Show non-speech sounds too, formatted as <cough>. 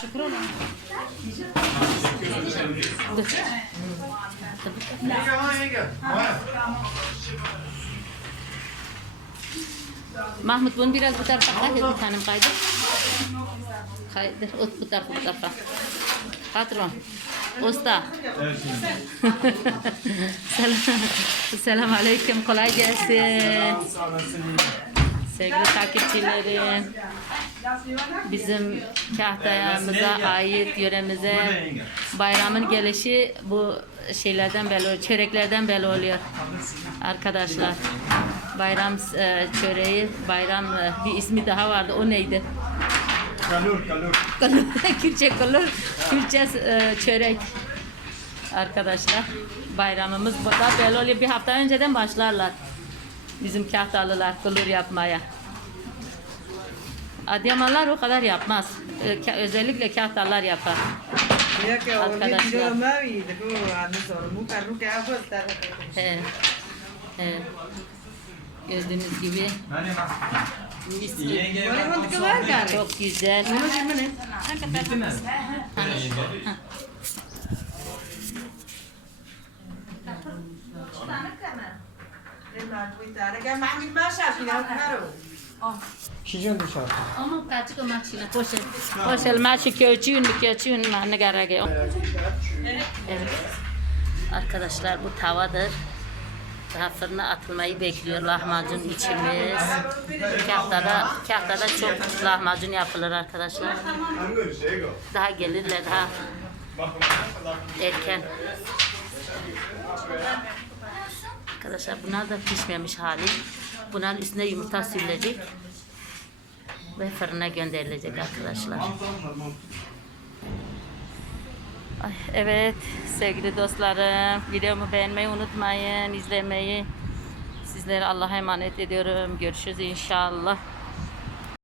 şükür. Dur. Ha. Mahmut bunu biraz bu tarafa kaydır bir tanem kaydır. Kaydır. Ot bu tarafa bu tarafa. Patron. Usta. <laughs> Selam. Selam aleyküm. Kolay gelsin. Sağ olasın. Sevgili takipçilerim. Bizim kahtayamıza ait yöremize bayramın gelişi bu şeylerden belli oluyor. Çöreklerden belli oluyor. Arkadaşlar. Bayram e, çöreği, bayram e, bir ismi daha vardı. O neydi? Kalur kalur. <laughs> Kürtçe kolur, Kürtçe e, çörek. Arkadaşlar bayramımız burada belli oluyor. Bir hafta önceden başlarlar. Bizim kahtalılar kılır yapmaya. Adıyamanlar o kadar yapmaz. E, ka- Özellikle kahtalar yapar. Arkadaşlar. fuerza. He. He. Gördüğünüz gibi mis gibi. Çok güzel. Bunu şimdi Arkadaşlar bu tavadır. Daha fırına atılmayı bekliyor lahmacun içimiz. Kahtada, kahtada çok lahmacun yapılır arkadaşlar. Daha gelirler daha erken. Arkadaşlar bunlar da pişmemiş hali. Bunların üstüne yumurta sürülecek ve fırına gönderilecek arkadaşlar. Ay, evet sevgili dostlarım videomu beğenmeyi unutmayın izlemeyi sizlere Allah'a emanet ediyorum görüşürüz inşallah